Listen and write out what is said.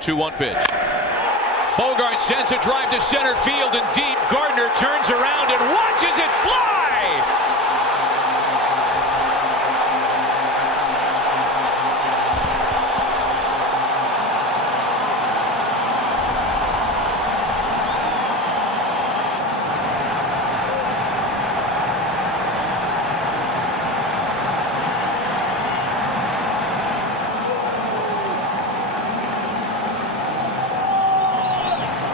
2-1 pitch. Bogaerts sends a drive to center field and deep. Gardner turns around and watches it fly.